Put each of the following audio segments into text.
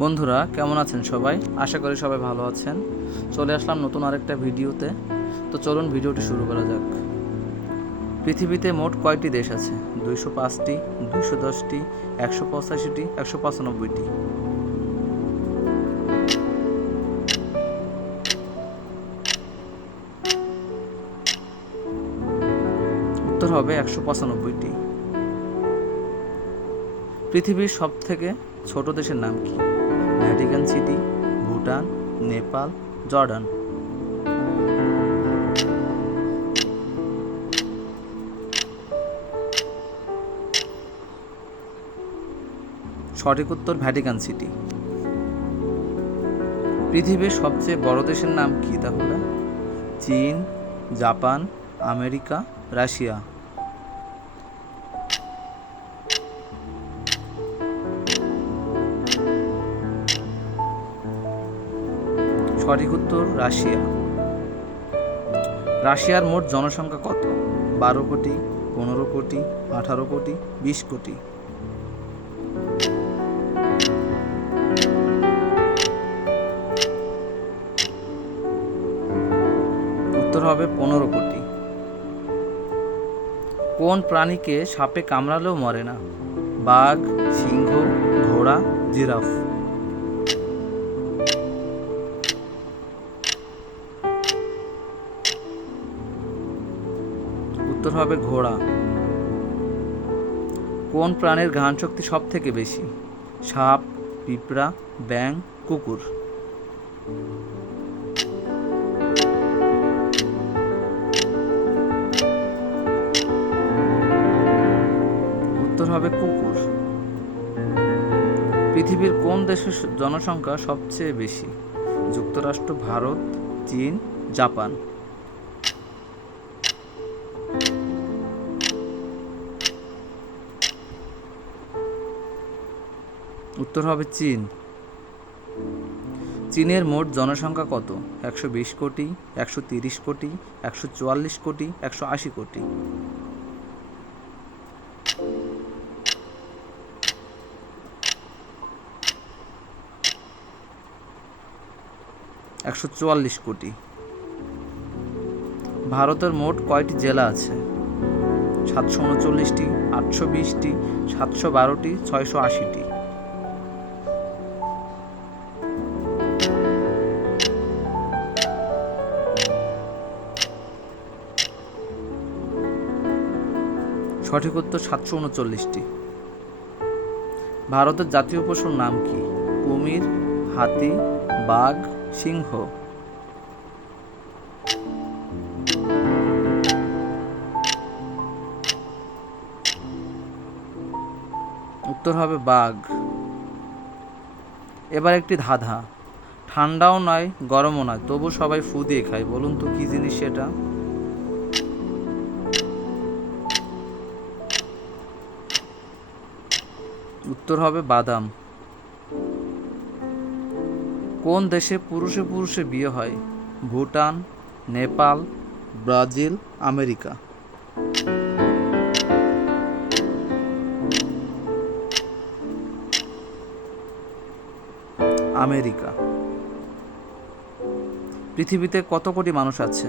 বন্ধুরা কেমন আছেন সবাই? আশা করি সবাই ভালো আছেন। চলে আসলাম নতুন আরেকটা ভিডিওতে। তো চলুন ভিডিওটি শুরু করা যাক। পৃথিবীতে মোট কয়টি দেশ আছে? 205টি, 210টি, 185টি, 195টি। উত্তর হবে 195টি। পৃথিবীর সবথেকে ছোট দেশের নাম কি? Vatican city, Bhutan, Nepal, Jordan. সঠিক উত্তর ভ্যাটিকান সিটি। পৃথিবীর সবচেয়ে বড় দেশের নাম কি তাহলে? চীন, জাপান, আমেরিকা, রাশিয়া। সঠিক উত্তর রাশিয়া। রাশিয়ার মোট জনসংখ্যা কত? 12 কোটি, 15 কোটি, 18 কোটি, 20 কোটি। উত্তর হবে 15 কোটি। কোন প্রাণীকে সাপে কামড়ালেও মরে না? বাঘ, সিংহ, ঘোড়া, জিরাফ। উত্তর হবে ঘোড়া। কোন প্রাণীর ঘ্রাণ শক্তি সব থেকে বেশি? সাপ, পিঁপড়া, ব্যাঙ, কুকুর। উত্তর হবে কুকুর। পৃথিবীর কোন দেশের জনসংখ্যা সবচেয়ে বেশি? যুক্তরাষ্ট্র, ভারত, চীন, জাপান। উত্তর হবে চীন। চীনের মোট জনসংখ্যা কত? 120 কোটি, 130 কোটি, 144 কোটি, 180 কোটি। কোটি। ভারতের মোট কয়টি জেলা আছে? 739টি, 820টি, 712টি, 680টি। সঠিক উত্তর 739টি। ভারতের জাতীয় পশুর নাম কি? কুমির, হাতি, বাঘ, সিংহ। উত্তর হবে বাঘ। এবার একটি ধাঁধা। ঠান্ডাও নয়, গরমও নয়, তবু সবাই ফু দিয়ে খায়। বলুন তো কি জিনিস সেটা? উত্তর হবে বাদাম। কোন দেশে পুরুষে পুরুষে বিয়ে হয়? Bhutan, Nepal, Brazil, America. America. পৃথিবীতে কত কোটি মানুষ আছে?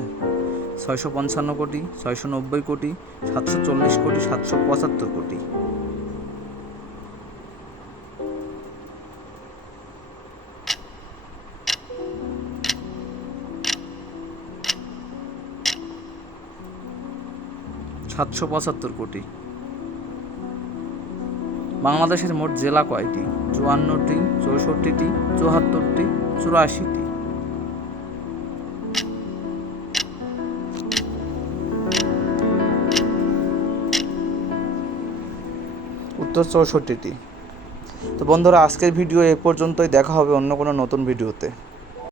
655 কোটি, 690 কোটি, 740 কোটি, 775 কোটি। সাতশো 775 কোটি। বাংলাদেশের মোট জেলা কয়টি? 54টি, 64টি, 74টি, 84টি। উত্তর 64টি। তো বন্ধুরা, আজকের ভিডিও এ পর্যন্তই। দেখা হবে অন্য কোনো নতুন ভিডিওতে।